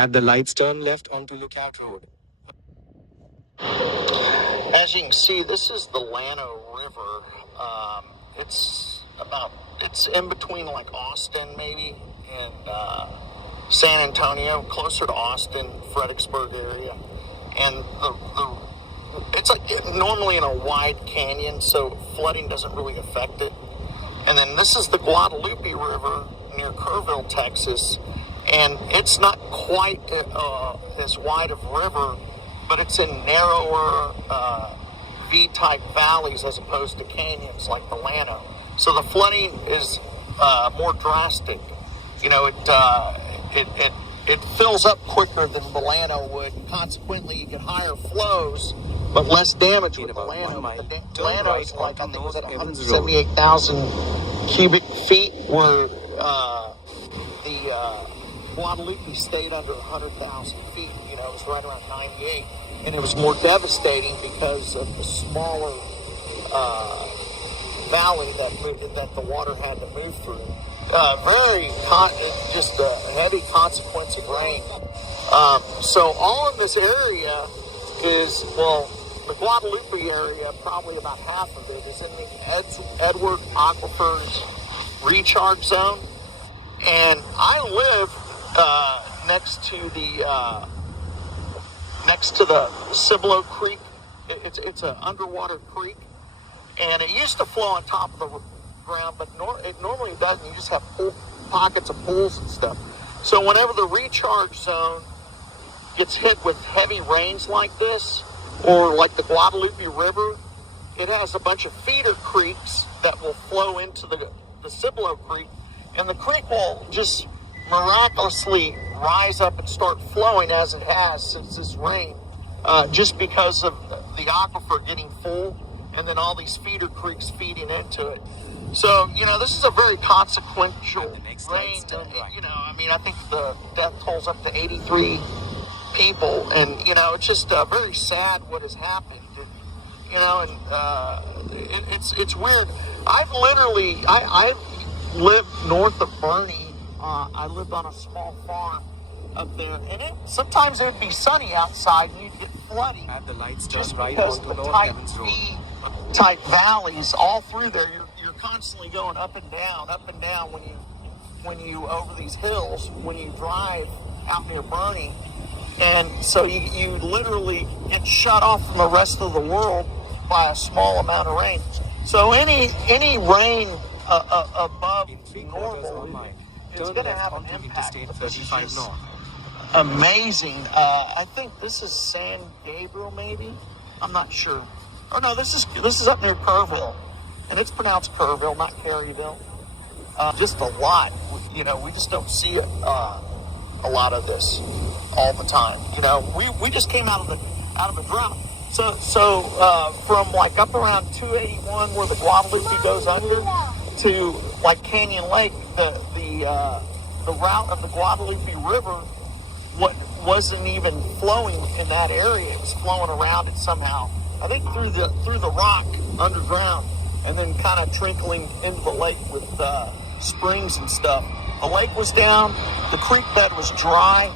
At the lights, turn left onto Lookout Road. As you can see, this is the Llano River. It's in between like Austin maybe and San Antonio, closer to Austin, Fredericksburg area. And it's like normally in a wide canyon, so flooding doesn't really affect it. And then this is the Guadalupe River near Kerrville, Texas. And it's not quite as wide of a river, but it's in narrower V-type valleys as opposed to canyons like the Llano. So the flooding is more drastic. You know, it fills up quicker than the Llano would. Consequently, you get higher flows, but less damage with the Llano. The Llano is like, I think it was at 178,000 cubic feet, where the Guadalupe stayed under 100,000 feet. You know, it was right around 98. And it was more devastating because of the smaller valley that the water had to move through. Just a heavy consequence of rain. So all of this area is, well, the Guadalupe area, probably about half of it is in the Edward Aquifers recharge zone. And I live next to the Cibolo Creek. It's an underwater creek, and it used to flow on top of the ground, but it normally doesn't. You just have pockets of pools and stuff. So whenever the recharge zone gets hit with heavy rains like this, or like the Guadalupe River, it has a bunch of feeder creeks that will flow into the Cibolo Creek, and the creek will just miraculously rise up and start flowing as it has since this rain, just because of the aquifer getting full and then all these feeder creeks feeding into it. So, you know, this is a very consequential rain. You know, I mean, I think the death toll's up to 83 people, and, you know, it's just very sad what has happened. And, you know, and it's weird. I've lived north of Boerne. I lived on a small farm up there, and sometimes it would be sunny outside and you'd get flooding. At the lights, just turn right because onto the North tight Evans Road. V-type valleys all through there, you're constantly going up and down when you over these hills when you drive out near Boerne, and so you literally get shut off from the rest of the world by a small amount of rain. So any rain above normal, it's going to have an impact. This is just amazing. I think this is San Gabriel, maybe. I'm not sure. Oh no, this is up near Kerrville, and it's pronounced Kerrville, not Caryville. Just a lot. You know, we just don't see a lot of this all the time. You know, we just came out of a drought. So from like up around 281 where the Guadalupe goes under to like Canyon Lake, the route of the Guadalupe River wasn't even flowing in that area. It was flowing around it somehow. I think through the rock underground, and then kind of trickling into the lake with springs and stuff. The lake was down. The creek bed was dry.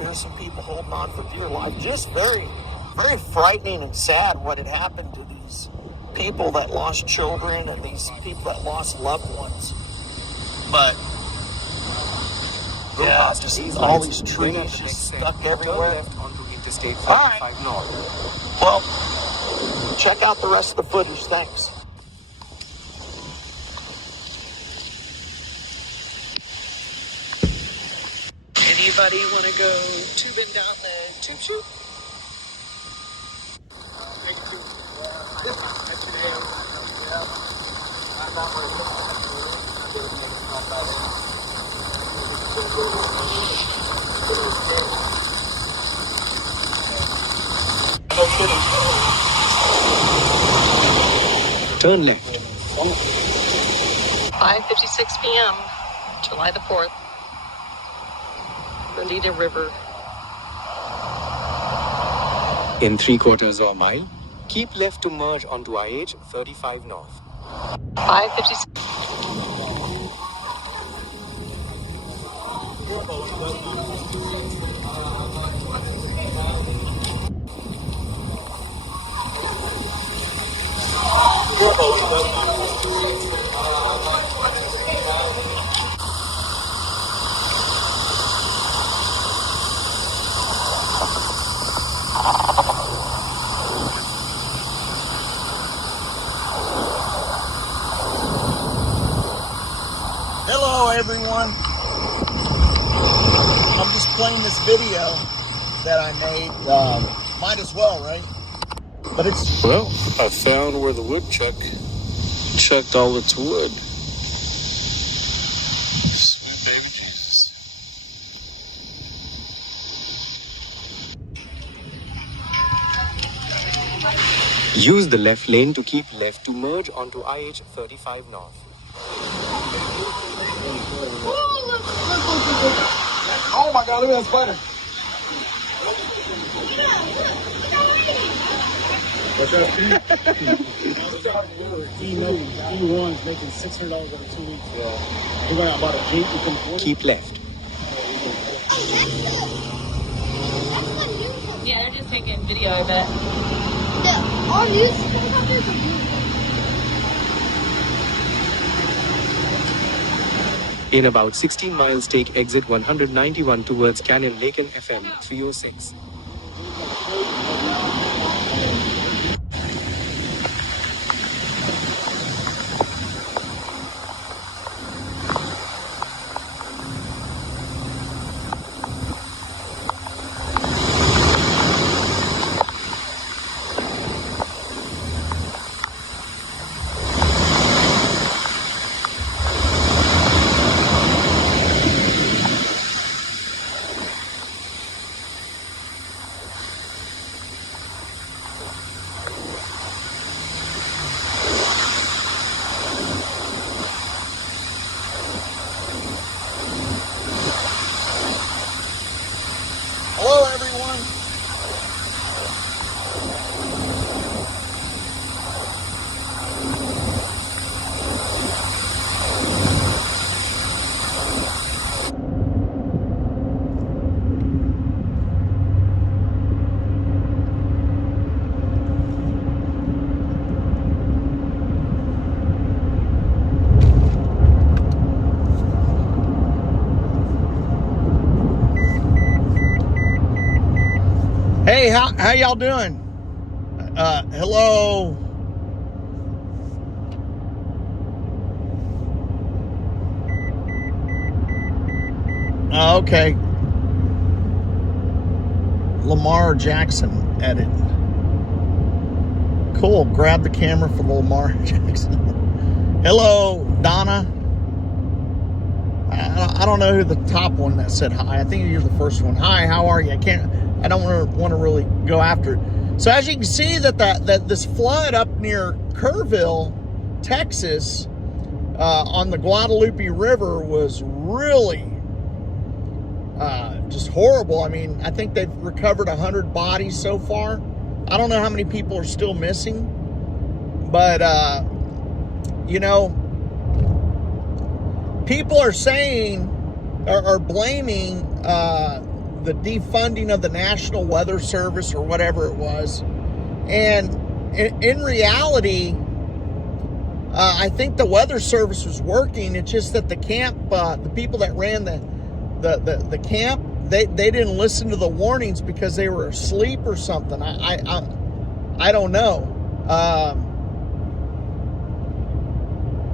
Here's some people holding on for dear life. Just very, very frightening and sad what had happened to these people that lost children and these people that lost loved ones. But yeah, just all these trees just stuck everywhere. Left onto Interstate 45 all right. North. Well, check out the rest of the footage. Thanks. Anybody want to go tubing down the tube chute? Turn left. 5:56 p.m., July the 4th. Bonita River. In 3/4 of a mile, keep left to merge onto IH 35 North. 5:56. Hello everyone. I'm just playing this video that I made. Might as well, right? But it's... Well, I found where the woodchuck chucked all its wood. Sweet baby Jesus. Use the left lane to keep left to merge onto IH 35 North. Oh my God, look at that spider. What's up, E1's making $600 over 2 weeks. He went out and bought a Jeep. You can afford it. Keep left. Yeah, they're just taking video, I bet. All news helicopters are beautiful. In about 16 miles, take exit 191 towards Canyon Lake and FM 306. Hello everyone. Hey, how y'all doing? Hello. Okay. Lamar Jackson edit. Cool. Grab the camera for Lamar Jackson. Hello, Donna. I don't know who the top one that said hi. I think you're the first one. Hi, how are you? I don't want to really go after it. So as you can see that this flood up near Kerrville, Texas, on the Guadalupe River was really just horrible. I mean, I think they've recovered 100 bodies so far. I don't know how many people are still missing, but you know, people are saying or blaming the defunding of the National Weather Service or whatever it was. And in reality, I think the Weather Service was working. It's just that the camp, the people that ran the camp, they didn't listen to the warnings because they were asleep or something. I don't know.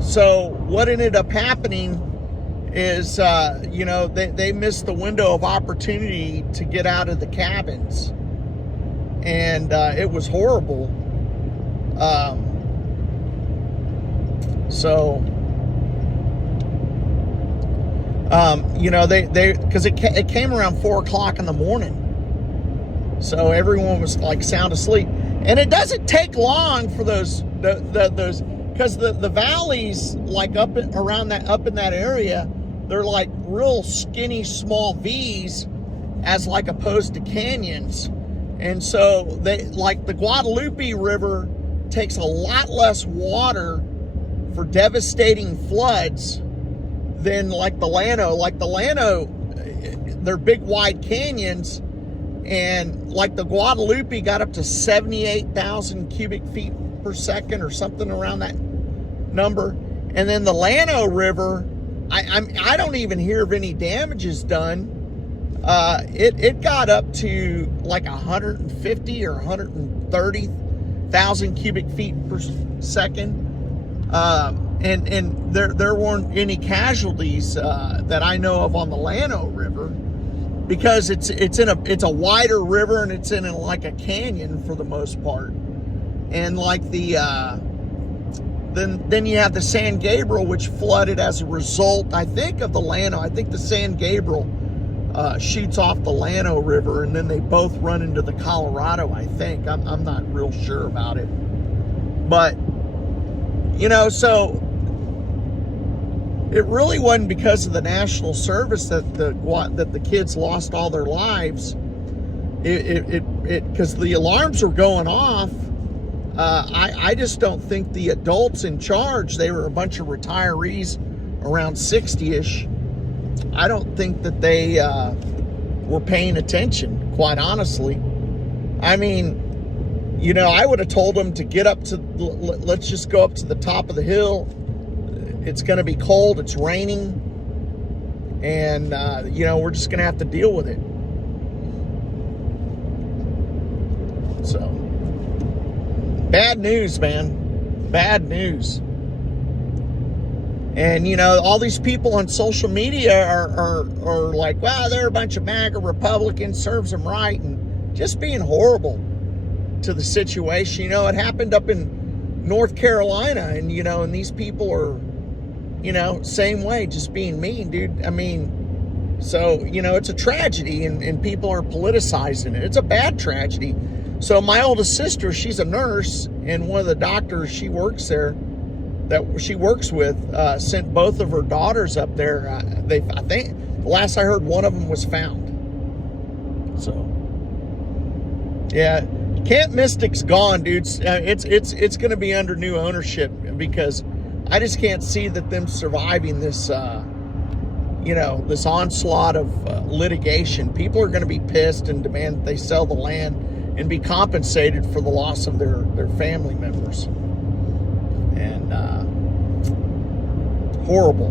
So what ended up happening is, you know, they missed the window of opportunity to get out of the cabins. And it was horrible. You know, because it came around 4 o'clock in the morning. So everyone was like sound asleep. And it doesn't take long for those because the valleys, like up in that area, they're like real skinny small V's as like opposed to canyons. And so like the Guadalupe River takes a lot less water for devastating floods than like the Llano. Like the Llano they're big wide canyons, and like the Guadalupe got up to 78,000 cubic feet per second or something around that number. And then the Llano River, I don't even hear of any damages done. It got up to like 150 or 130,000 cubic feet per second. And there weren't any casualties that I know of on the Llano River, because it's a wider river, and it's in like a canyon for the most part. And like then you have the San Gabriel, which flooded as a result, I think, of the Llano. I think the San Gabriel shoots off the Llano River, and then they both run into the Colorado, I think. I'm not real sure about it. But, so it really wasn't because of the national service that the kids lost all their lives. Because the alarms were going off. I just don't think the adults in charge, they were a bunch of retirees around 60-ish. I don't think that they were paying attention, quite honestly. I mean, I would have told them to get up to, let's just go up to the top of the hill. It's going to be cold, it's raining, and, we're just going to have to deal with it. So, bad news, man. Bad news. And, all these people on social media are like, wow, they're a bunch of MAGA Republicans, serves them right, and just being horrible to the situation. It happened up in North Carolina, and, and these people are, same way, just being mean, dude. I mean, so, it's a tragedy, and people are politicizing it. It's a bad tragedy. So my oldest sister, she's a nurse, and one of the doctors she works there, that she works with, sent both of her daughters up there. I think the last I heard, one of them was found. So, yeah, Camp Mystic's gone, dudes. It's going to be under new ownership, because I just can't see that them surviving this, this onslaught of litigation. People are going to be pissed and demand that they sell the land and be compensated for the loss of their family members. And horrible.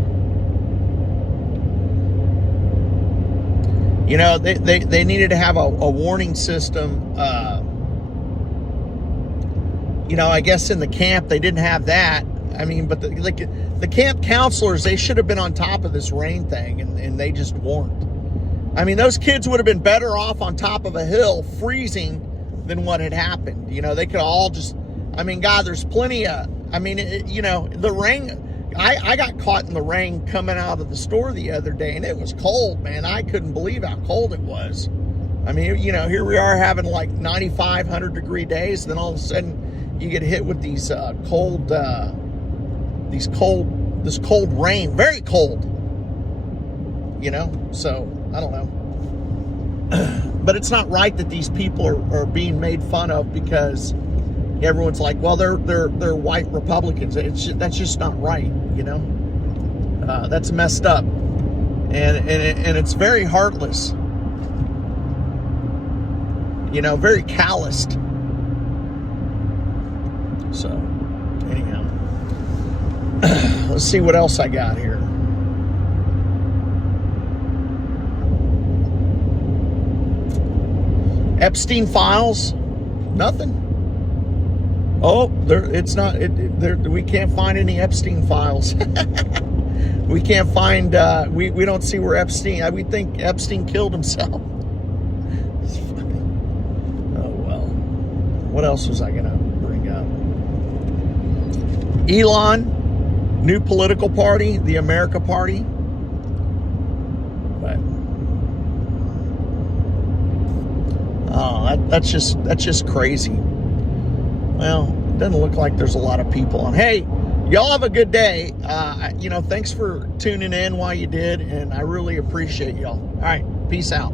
They needed to have a warning system. I guess in the camp they didn't have that. I mean, but the camp counselors, they should have been on top of this rain thing, and they just weren't. I mean, those kids would have been better off on top of a hill freezing than what had happened. They could all just, God, there's plenty of, the rain. I got caught in the rain coming out of the store the other day, and it was cold, man. I couldn't believe how cold it was. Here we are having like 95, 100 degree days, and then all of a sudden you get hit with these cold rain, very cold. So I don't know. But it's not right that these people are being made fun of, because everyone's like, well, they're white Republicans. That's just not right, That's messed up, and it's very heartless, very calloused. So, anyhow, let's see what else I got here. Epstein files, nothing. Oh, it's not. We can't find any Epstein files. We can't find. We don't see where Epstein. We think Epstein killed himself. Oh well. What else was I gonna bring up? Elon, new political party, the America Party. But that's just crazy. Well, it doesn't look like there's a lot of people on. Hey, y'all have a good day. Thanks for tuning in while you did, and I really appreciate y'all. All right, peace out.